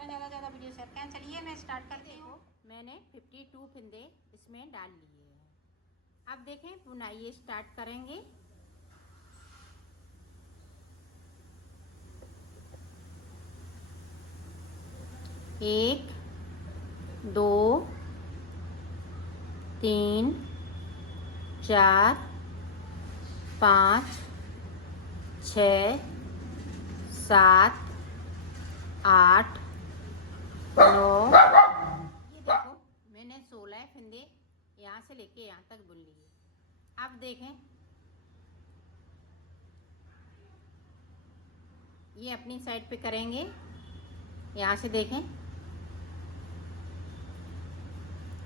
करें ज़्यादा video share करें। चलिए मैं स्टार्ट करती हूँ। मैंने 52 फंदे इसमें डाल लिए हैं। अब देखें बुनाई स्टार्ट करेंगे। एक, दो, तीन, चार, पाँच, 6, 7, 8, 9। ये देखो मैंने 16 फंदे यहाँ से लेके यहाँ तक बुन लिए। अब देखें ये अपनी साइड पे करेंगे। यहाँ से देखें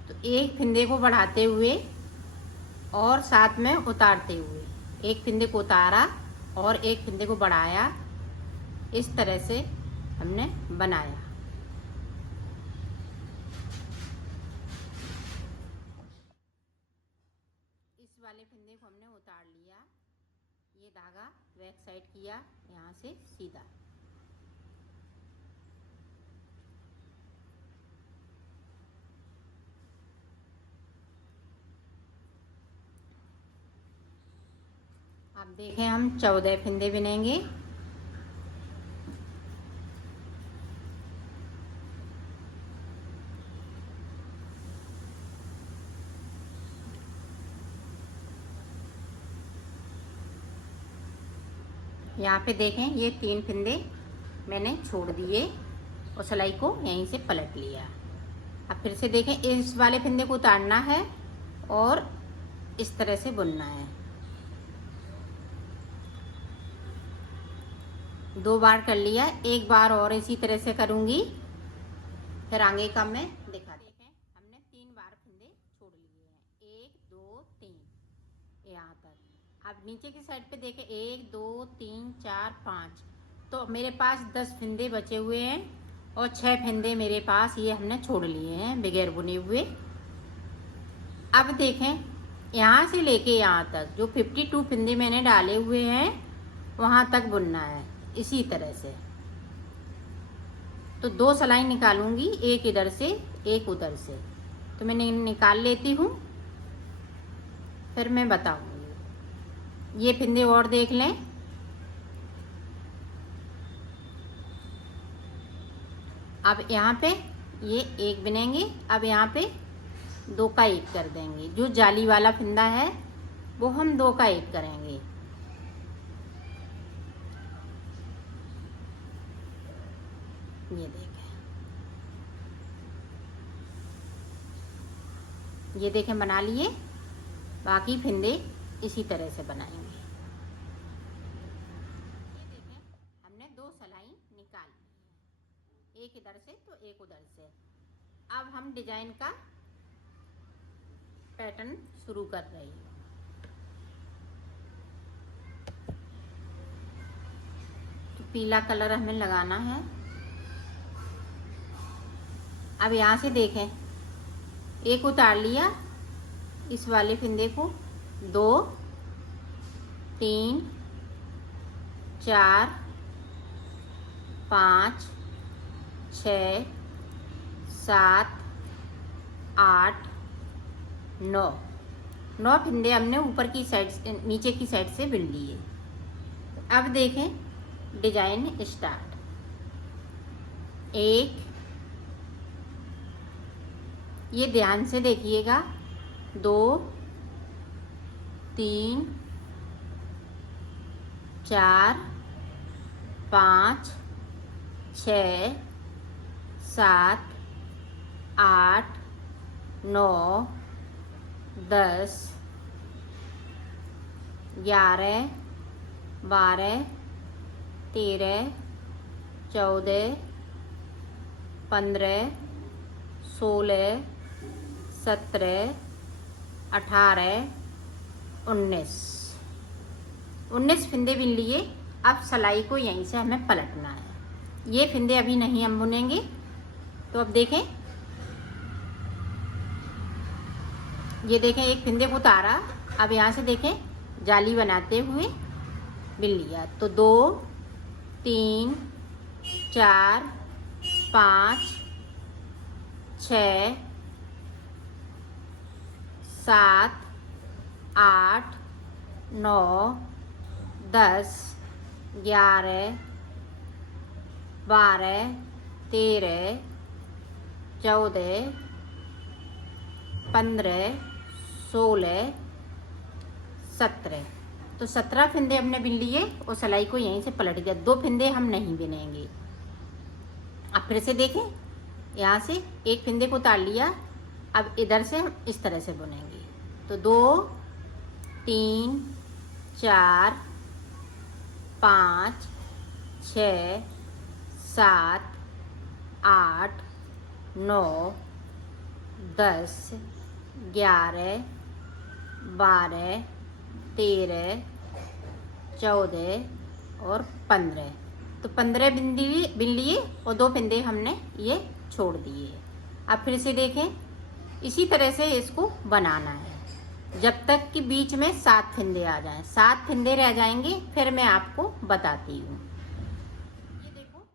तो एक फंदे को बढ़ाते हुए और साथ में उतारते हुए, एक फंदे को उतारा और एक फंदे को बढ़ाया, इस तरह से हमने बनाया। इस वाले फंदे को हमने उतार लिया, ये धागा बैक साइड किया यहाँ से सीधा। अब देखें हम 14 फंदे बुनेंगे। यहाँ पे देखें ये 3 फंदे मैंने छोड़ दिए और सिलाई को यहीं से पलट लिया। अब फिर से देखें इस वाले फंदे को उतारना है और इस तरह से बुनना है। 2 बार कर लिया, एक बार और इसी तरह से करूँगी, फिर आगे का मैं दिखा। देखें हमने 3 बार फंदे छोड़ लिए हैं, 1 2 3 यहाँ तक। अब नीचे की साइड पे देखें 1 2 3 4 5, तो मेरे पास 10 फंदे बचे हुए हैं और 6 फंदे मेरे पास ये हमने छोड़ लिए हैं बगैर बुने हुए। अब देखें यहाँ से लेके यहाँ तक जो 52 फंदे मैंने डाले हुए हैं वहाँ तक बुनना है इसी तरह से। तो 2 सिलाई निकालूंगी, एक इधर से एक उधर से। तो मैंने निकाल लेती हूँ, फिर मैं बताऊंगी। ये फंदे और देख लें। अब यहाँ पे ये एक बुनेंगे, अब यहाँ पे 2 का 1 कर देंगे। जो जाली वाला फंदा है वो हम 2 का 1 करेंगे। ये देखें बना लिए। बाकी फंदे इसी तरह से बनाएंगे। ये देखें हमने 2 सिलाई निकाल ली, एक इधर से तो एक उधर से। अब हम डिजाइन का पैटर्न शुरू कर रही हूँ। तो पीला कलर हमें लगाना है। अब यहाँ से देखें एक उतार लिया, इस वाले फंदे को 2 3 4 5 6 7 8 9 फंदे हमने ऊपर की साइड से नीचे की साइड से बुन लिए। अब देखें डिजाइन स्टार्ट। 1, ये ध्यान से देखिएगा, 2 3 4 5 6 7 8 9 10 11 12 13 14 15 16 17 18 19 फंदे बुन लिए। अब सिलाई को यहीं से हमें पलटना है। ये फंदे अभी नहीं हम बुनेंगे। तो अब देखें, ये देखें एक फंदे को उतारा, अब यहाँ से देखें जाली बनाते हुए बुन लिया। तो 2 3 4 5 6 7 8 9 10 11 12 13 14 15 16 17। तो 17 फंदे हमने बिन लिए और सिलाई को यहीं से पलट गया। 2 फंदे हम नहीं बिनेंगे। अब फिर से देखें, यहाँ से एक फंदे को उतार लिया। अब इधर से हम इस तरह से बुनेंगे। तो 2 3 4 5 6 7 8 9 10 11 12 13 14 और 15। तो 15 बिन लिए और 2 फंदे हमने ये छोड़ दिए। अब फिर से देखें, इसी तरह से इसको बनाना है जब तक कि बीच में 7 फंदे आ जाएं। 7 फंदे रह जाएंगे, फिर मैं आपको बताती हूँ। ये देखो,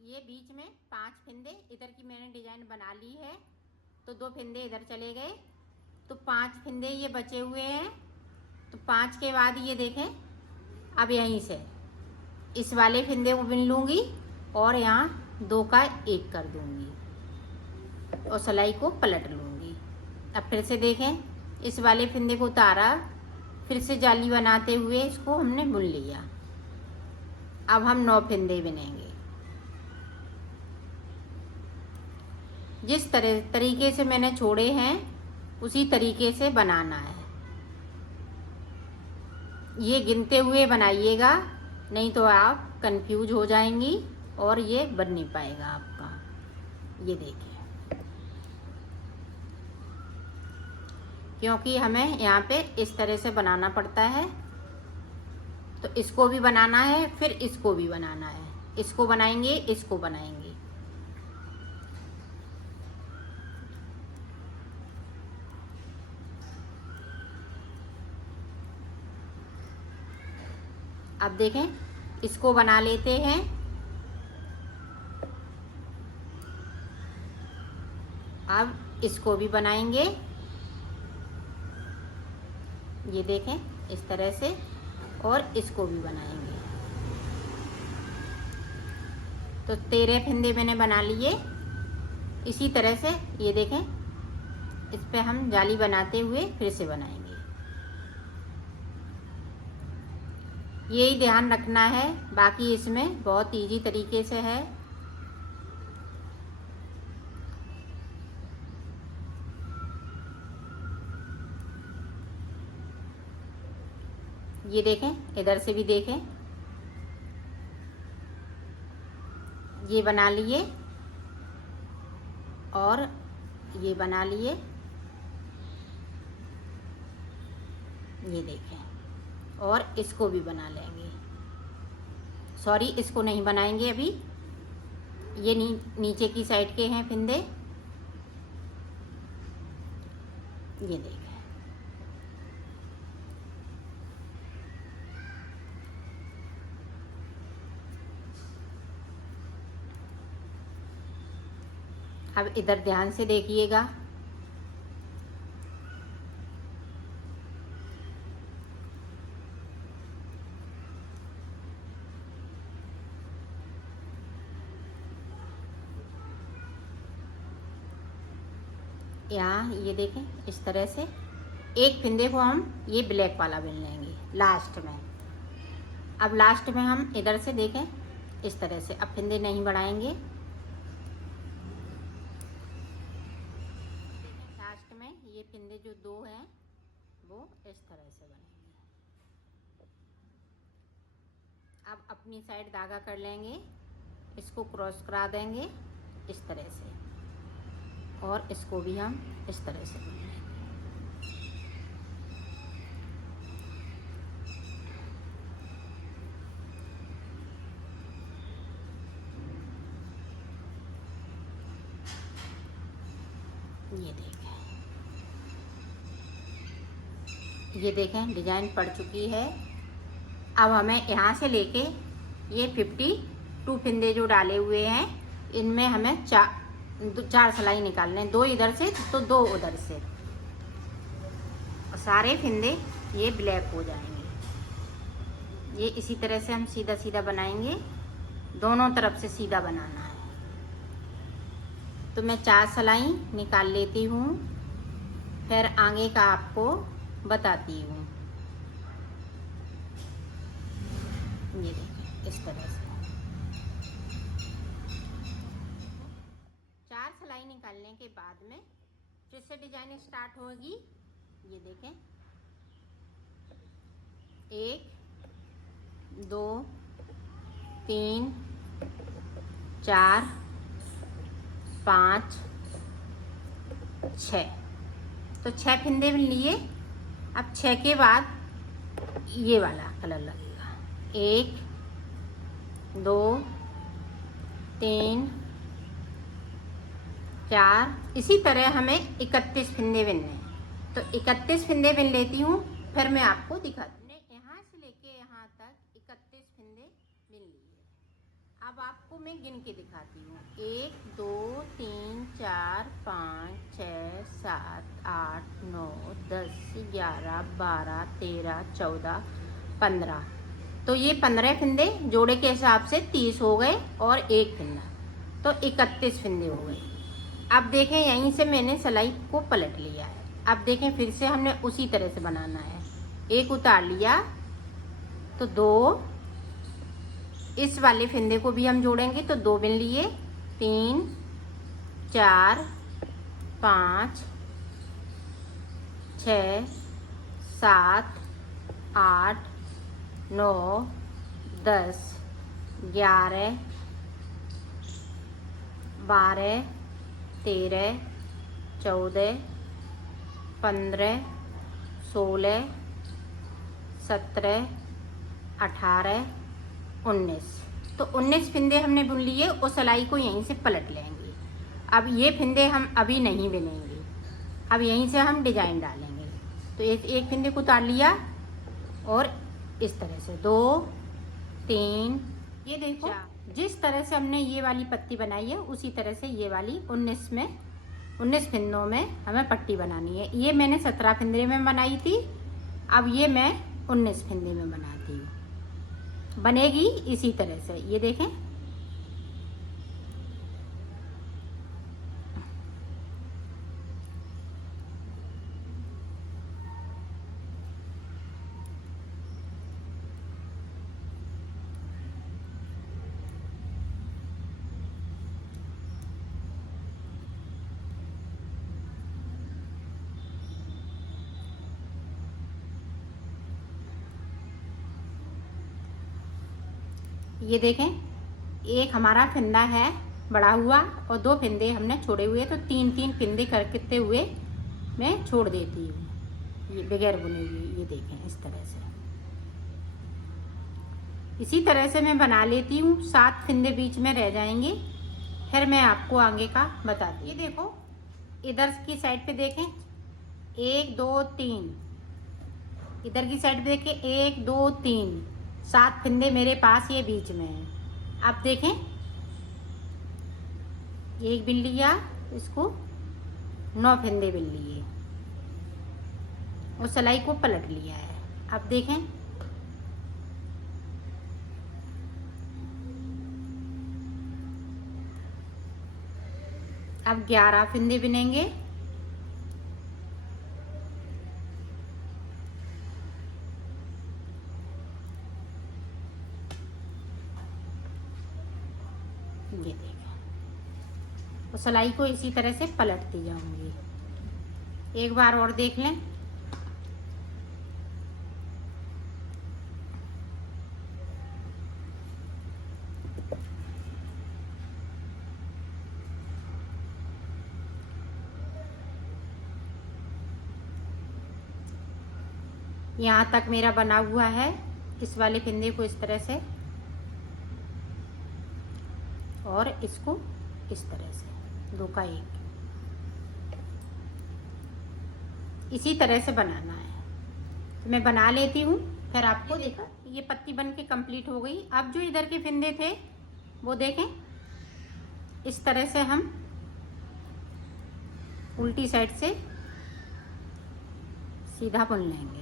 ये बीच में 5 फंदे, इधर की मैंने डिजाइन बना ली है। तो 2 फंदे इधर चले गए, तो 5 फंदे ये बचे हुए हैं। तो 5 के बाद ये देखें, अब यहीं से इस वाले फंदे को बिन लूँगी और यहाँ 2 का 1 कर दूँगी और सिलाई को पलट लूँगी। अब फिर से देखें, इस वाले फंदे को उतारा, फिर से जाली बनाते हुए इसको हमने बुन लिया। अब हम 9 फंदे बिनेंगे। जिस तरीके से मैंने छोड़े हैं उसी तरीके से बनाना है। ये गिनते हुए बनाइएगा, नहीं तो आप कंफ्यूज हो जाएंगी और ये बन नहीं पाएगा आपका। ये देखिए, क्योंकि हमें यहाँ पे इस तरह से बनाना पड़ता है। तो इसको भी बनाना है, फिर इसको भी बनाना है। इसको बनाएंगे, इसको बनाएंगे। अब देखें, इसको बना लेते हैं। अब इसको भी बनाएंगे। ये देखें, इस तरह से, और इसको भी बनाएंगे। तो 13 फंदे मैंने बना लिए। इसी तरह से ये देखें, इस पे हम जाली बनाते हुए फिर से बनाएंगे। यही ध्यान रखना है, बाकी इसमें बहुत इजी तरीके से है। ये देखें, इधर से भी देखें, ये बना लिए और ये बना लिए। ये देखें, और इसको भी बना लेंगे। सॉरी, इसको नहीं बनाएंगे अभी। ये नीचे की साइड के हैं फंदे। ये देखें, अब इधर ध्यान से देखिएगा। यहाँ ये देखें, इस तरह से एक फंदे को हम ये ब्लैक वाला बिन लेंगे लास्ट में। अब लास्ट में हम इधर से देखें, इस तरह से। अब फंदे नहीं बढ़ाएंगे। लास्ट में ये फंदे जो 2 हैं वो इस तरह से बनेंगे। अब अपनी साइड धागा कर लेंगे, इसको क्रॉस करा देंगे इस तरह से, और इसको भी हम इस तरह से बुन लेंगे। ये देखें, डिजाइन पड़ चुकी है। अब हमें यहाँ से लेके ये 52 फंदे जो डाले हुए हैं इनमें हमें चार सिलाई निकालने, 2 इधर से तो 2 उधर से, और सारे फिंदे ये ब्लैक हो जाएंगे। ये इसी तरह से हम सीधा सीधा बनाएंगे, दोनों तरफ से सीधा बनाना है। तो मैं 4 सिलाई निकाल लेती हूँ, फिर आगे का आपको बताती हूँ। ये देखिए इस तरह से 4 सिलाई निकालने के बाद में फिर से डिजाइन स्टार्ट होगी। ये देखें 1 2 3 4 5 6, तो 6 फिंदे लिए। अब 6 के बाद ये वाला कलर लगेगा, 1 2 3 4, इसी तरह हमें 31 फिंदे बिनने हैं। तो 31 फिंदे बिन लेती हूँ, फिर मैं आपको दिखाती हूँ। यहाँ से लेके यहाँ तक 31 फिंदे बिन लिए। अब आपको मैं गिन के दिखाती हूँ, 1 2 3 4 5 6 7 8 9 10 11 12 13 14 15। तो ये 15 फिंदे जोड़े के हिसाब से 30 हो गए, और 1 फिंदा, तो 31 फिंदे हो गए। अब देखें यहीं से मैंने सिलाई को पलट लिया है। अब देखें फिर से हमने उसी तरह से बनाना है। 1 उतार लिया तो 2, इस वाले फिंदे को भी हम जोड़ेंगे तो 2 बिन लिए, 3 4 5 6 7 8 9 10 11 12 13 14 15 16 17 18 19। तो 19 फिंदे हमने बुन लिए। उस सिलाई को यहीं से पलट लेंगे। अब ये फिंदे हम अभी नहीं बिनेंगे, अब यहीं से हम डिजाइन डालेंगे। तो एक फिंदे को उतार लिया, और इस तरह से 2 3, ये देखो जिस तरह से हमने ये वाली पत्ती बनाई है उसी तरह से ये वाली 19 फिंदों में हमें पट्टी बनानी है। ये मैंने 17 फिंदे में बनाई थी, अब ये मैं 19 फिंदे में बनाती हूँ। बनेगी इसी तरह से, ये देखें। ये देखें, एक हमारा फिंदा है बड़ा हुआ और 2 फिंदे हमने छोड़े हुए, तो 3 फिंदे करते हुए मैं छोड़ देती हूँ ये बगैर बुने हुए। ये देखें इस तरह से, इसी तरह से मैं बना लेती हूँ। 7 फिंदे बीच में रह जाएंगे, फिर मैं आपको आगे का बताती हूँ। ये देखो इधर की साइड पे देखें, 1 2 3, इधर की साइड पे देखें 1 2 3, 7 फिंदे मेरे पास ये बीच में है। अब देखें, एक बिन लिया, इसको 9 फिंदे बिन लिए और सिलाई को पलट लिया है। अब देखें, अब 11 फिंदे बिनेंगे। ये देखें, और सिलाई को इसी तरह से पलटती जाऊंगी। एक बार और देख लें। यहाँ तक मेरा बना हुआ है। इस वाले फिंदे को इस तरह से और इसको इस तरह से, 2 का 1, इसी तरह से बनाना है। तो मैं बना लेती हूँ, फिर आपको देखा। ये पत्ती बन के कंप्लीट हो गई। अब जो इधर के फिंदे थे वो देखें, इस तरह से हम उल्टी साइड से सीधा बुन लेंगे।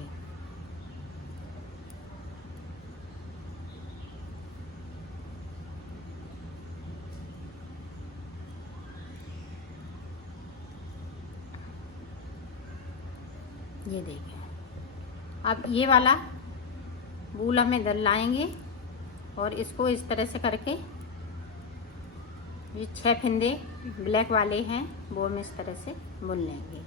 ये देखिए, अब ये वाला बूल हम इधर लाएंगे और इसको इस तरह से करके ये 6 फंदे ब्लैक वाले हैं वो हम इस तरह से बुन लेंगे।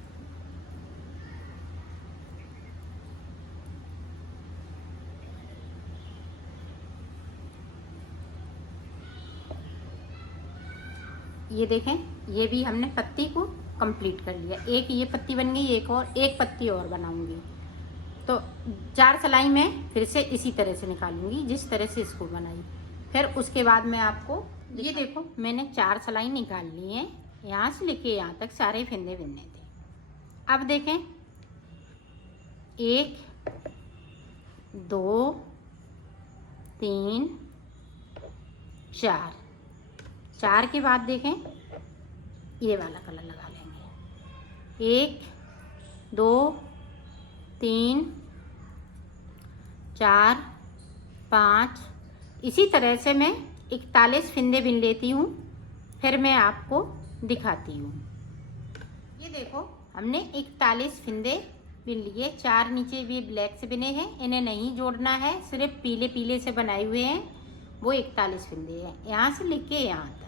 ये देखें, ये भी हमने पत्ती को कंप्लीट कर लिया। एक ये पत्ती बन गई, एक पत्ती और बनाऊंगी। तो 4 सिलाई में फिर से इसी तरह से निकालूंगी जिस तरह से इसको बनाई। फिर उसके बाद मैं आपको ये देखो, मैंने 4 सिलाई निकाल ली है। यहाँ से लेके यहाँ तक सारे फंदे बिनने थे। अब देखें, 1 2 3 4 के बाद देखें ये वाला कलर लगा लेंगे। 1 2 3 4 5 इसी तरह से मैं 41 फंदे बिन लेती हूँ। फिर मैं आपको दिखाती हूँ। ये देखो, हमने 41 फंदे बिन लिए। 4 नीचे भी ब्लैक से बिने हैं, इन्हें नहीं जोड़ना है, सिर्फ पीले पीले से बनाए हुए हैं, वो 41 फंदे हैं। यहाँ से लेके यहाँ तक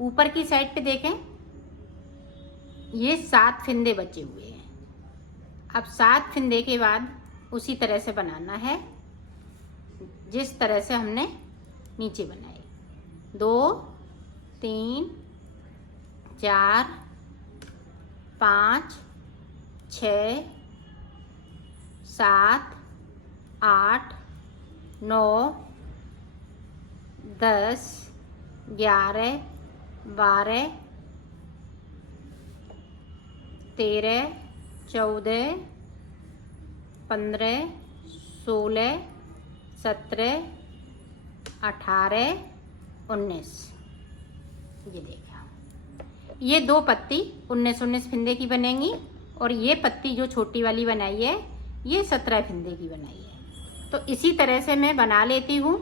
ऊपर की साइड पे देखें, ये 7 फंदे बचे हुए हैं। अब 7 फंदे के बाद उसी तरह से बनाना है जिस तरह से हमने नीचे बनाए। 2 3 4 5 6 7 8 9 10 11 12 13 14 15 16 17 18 19। ये देखा, ये 2 पत्ती 19 फंदे की बनेंगी और ये पत्ती जो छोटी वाली बनाई है ये 17 फंदे की बनाई है। तो इसी तरह से मैं बना लेती हूँ,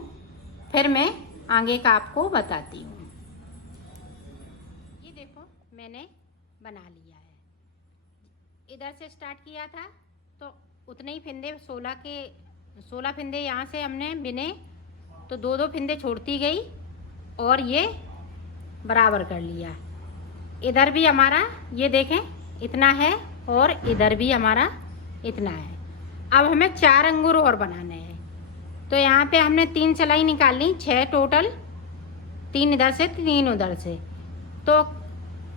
फिर मैं आगे का आपको बताती हूँ। ये देखो, मैंने बना लिया है। इधर से स्टार्ट किया था तो उतने ही फंदे 16 फंदे यहाँ से हमने बिने, तो 2 फंदे छोड़ती गई और ये बराबर कर लिया। इधर भी हमारा ये देखें इतना है और इधर भी हमारा इतना है। अब हमें 4 अंगूर और बनाने हैं। तो यहाँ पे हमने 3 सिलाई निकाल ली, 6 टोटल, 3 इधर से 3 उधर से। तो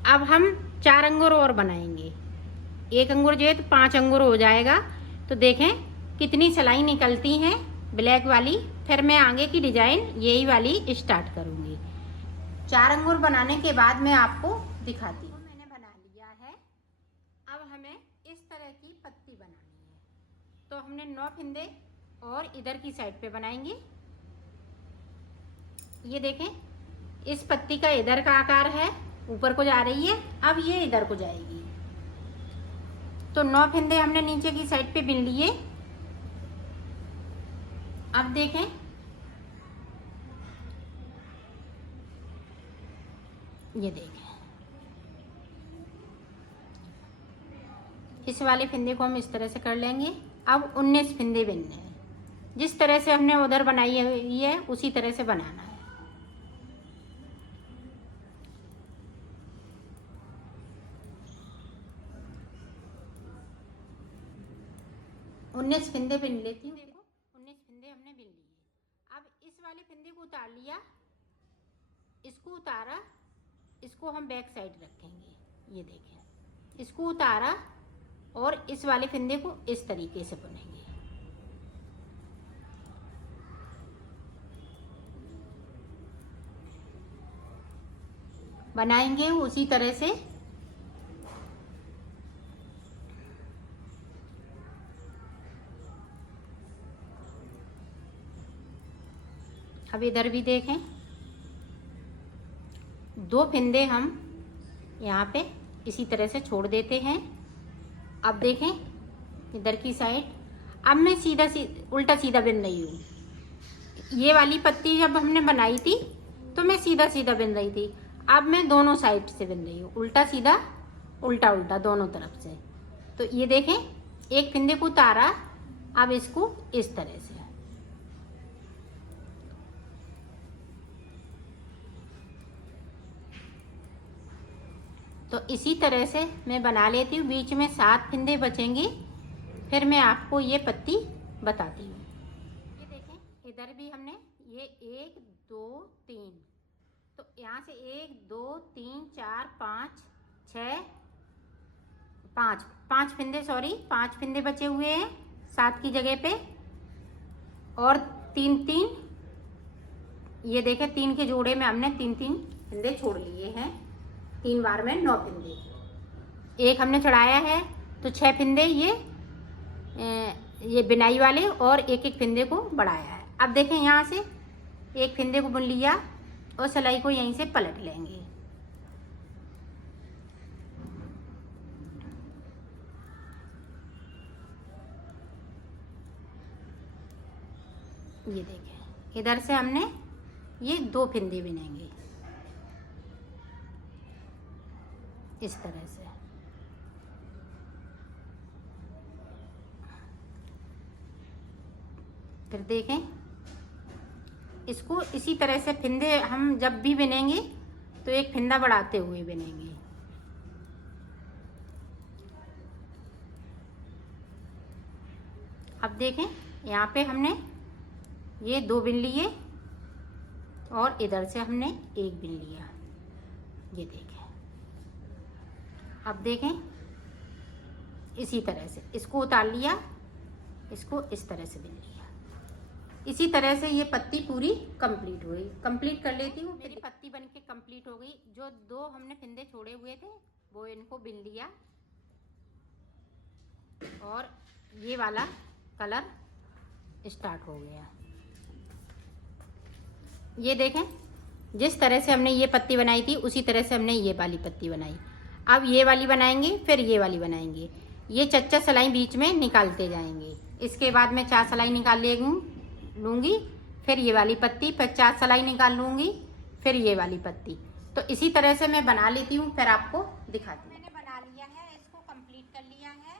अब हम 4 अंगूर और बनाएंगे। 1 अंगूर जो है तो 5 अंगूर हो जाएगा। तो देखें कितनी सिलाई निकलती हैं ब्लैक वाली। फिर मैं आगे की डिजाइन यही वाली स्टार्ट करूँगी। 4 अंगूर बनाने के बाद मैं आपको दिखाती हूँ। मैंने बना लिया है। अब हमें इस तरह की पत्ती बनानी है। तो हमने 9 फंदे और इधर की साइड पे बनाएंगे। ये देखें, इस पत्ती का इधर का आकार है, ऊपर को जा रही है, अब ये इधर को जाएगी। तो 9 फंदे हमने नीचे की साइड पे बिन लिए। अब देखें, ये देखें, इस वाले फंदे को हम इस तरह से कर लेंगे। अब 19 फंदे बिनने हैं। जिस तरह से हमने उधर बनाई हुई है उसी तरह से बनाना है। 19 फंदे बिन लेती हूँ। देखो 19 फंदे हमने बिन लिए। अब इस वाले फंदे को उतार लिया, इसको उतारा, इसको हम बैक साइड रखेंगे। ये देखें, इसको उतारा और इस वाले फंदे को इस तरीके से बुनेंगे। बनाएंगे उसी तरह से। अब इधर भी देखें, 2 फिंदे हम यहाँ पे इसी तरह से छोड़ देते हैं। अब देखें इधर की साइड, अब मैं उल्टा सीधा बिन रही हूँ। ये वाली पत्ती जब हमने बनाई थी तो मैं सीधा सीधा बिन रही थी, अब मैं दोनों साइड से बिन रही हूँ, उल्टा सीधा उल्टा उल्टा दोनों तरफ से। तो ये देखें एक फिंदे को उतारा, अब इसको इस तरह से, तो इसी तरह से मैं बना लेती हूँ। बीच में 7 फिंदे बचेंगे, फिर मैं आपको ये पत्ती बताती हूँ। ये देखें इधर भी हमने ये 1 2 3, तो यहाँ से 1 2 3 4 5 6 5 फिंदे, सॉरी 5 फिंदे बचे हुए हैं 7 की जगह पे, और 3 3, ये देखें 3 के जोड़े में हमने 3 3 फिंदे छोड़ लिए हैं। 3 बार में 9 फिंदे, एक हमने चढ़ाया है तो 6 फिंदे ये बिनाई वाले, और एक एक फिंदे को बढ़ाया है। अब देखें यहाँ से एक फिंदे को बुन लिया और सिलाई को यहीं से पलट लेंगे। ये देखें इधर से हमने ये 2 फिंदे बिनेंगे इस तरह से। फिर देखें इसको इसी तरह से फिंदे हम जब भी बिनेंगे तो एक फिंदा बढ़ाते हुए बिनेंगे। अब देखें यहाँ पे हमने ये 2 बिन लिए और इधर से हमने 1 बिन लिया। ये देखें, अब देखें इसी तरह से इसको उतार लिया, इसको इस तरह से बिन लिया। इसी तरह से ये पत्ती पूरी कंप्लीट हुई। कंप्लीट कर लेती हूँ। मेरी पत्ती बनके कंप्लीट हो गई। जो 2 हमने फिंदे छोड़े हुए थे वो इनको बिन लिया, और ये वाला कलर स्टार्ट हो गया। ये देखें जिस तरह से हमने ये पत्ती बनाई थी उसी तरह से हमने ये वाली पत्ती बनाई। अब ये वाली बनाएंगे, फिर ये वाली बनाएंगे। ये 4 सिलाई बीच में निकालते जाएंगे। इसके बाद मैं 4 सिलाई निकाल लूँगी, फिर ये वाली पत्ती, फिर 4 सिलाई निकाल लूँगी, फिर ये वाली पत्ती। तो इसी तरह से मैं बना लेती हूँ, फिर आपको दिखाती हूँ। मैंने बना लिया है, इसको कंप्लीट कर लिया है।